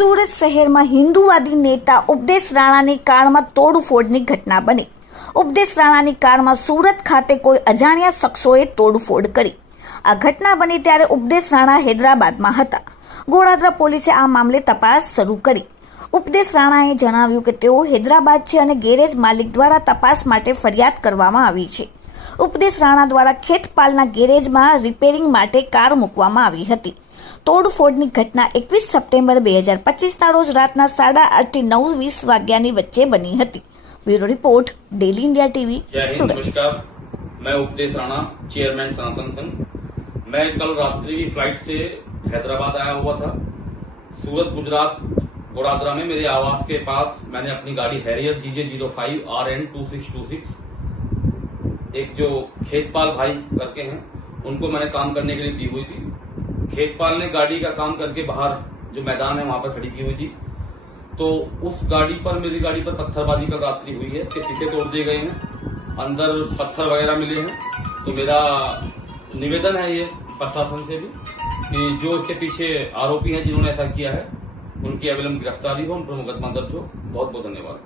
સુરત શહેરમાં હિન્દુવાદી નેતા ઉપદેશ રાણાની કારમાં તોડફોડની ઘટના બની। ઉપદેશ રાણાની કારમાં સુરત ખાતે કોઈ અજાણ્યા શખ્સોએ તોડફોડ કરી। આ ઘટના બની ત્યારે ઉપદેશ રાણા હૈદરાબાદમાં હતા। ગોળાદરા પોલીસે આ મામલે તપાસ શરૂ કરી। ઉપદેશ રાણાએ જણાવ્યું કે તેઓ હૈદરાબાદ છે અને ગેરેજ માલિક દ્વારા તપાસ માટે ફરિયાદ કરવામાં આવી છે। ઉપદેશ રાણા દ્વારા ખેતપાલના ગેરેજમાં રિપેરિંગ માટે કાર મૂકવામાં આવી હતી। તોડફોડની ઘટના 21 સપ્ટેમ્બર 2025ના રોજ રાતના 8:30 થી 9:20 વાગ્યાની વચ્ચે બની હતી। Bureau report daily India TV Surat. नमस्कार, मैं उपदेश राणा, चेयरमैन सनातन संघ। मैं कल रात्रि की फ्लाइट से हैदराबाद आया हुआ था। सूरत गुजरात गोड़ादरा में मेरे आवास के पास मैंने अपनी गाड़ी हैरियर GJ05 RN 2626 एक जो खेतपाल भाई करके हैं उनको मैंने काम करने के लिए दी हुई थी। खेतपाल ने गाड़ी का काम करके बाहर जो मैदान है वहां पर खड़ी की हुई थी, तो उस गाड़ी पर मेरी गाड़ी पर पत्थरबाजी कल रात्रि हुई है। इसके शीशे तोड़ दिए गए हैं, अंदर पत्थर वगैरह मिले हैं। तो मेरा निवेदन है ये प्रशासन से भी कि जो इसके पीछे आरोपी हैं जिन्होंने ऐसा किया है उनकी अविलंब गिरफ्तारी हो, उन पर मुकदमा दर्ज हो। बहुत बहुत धन्यवाद।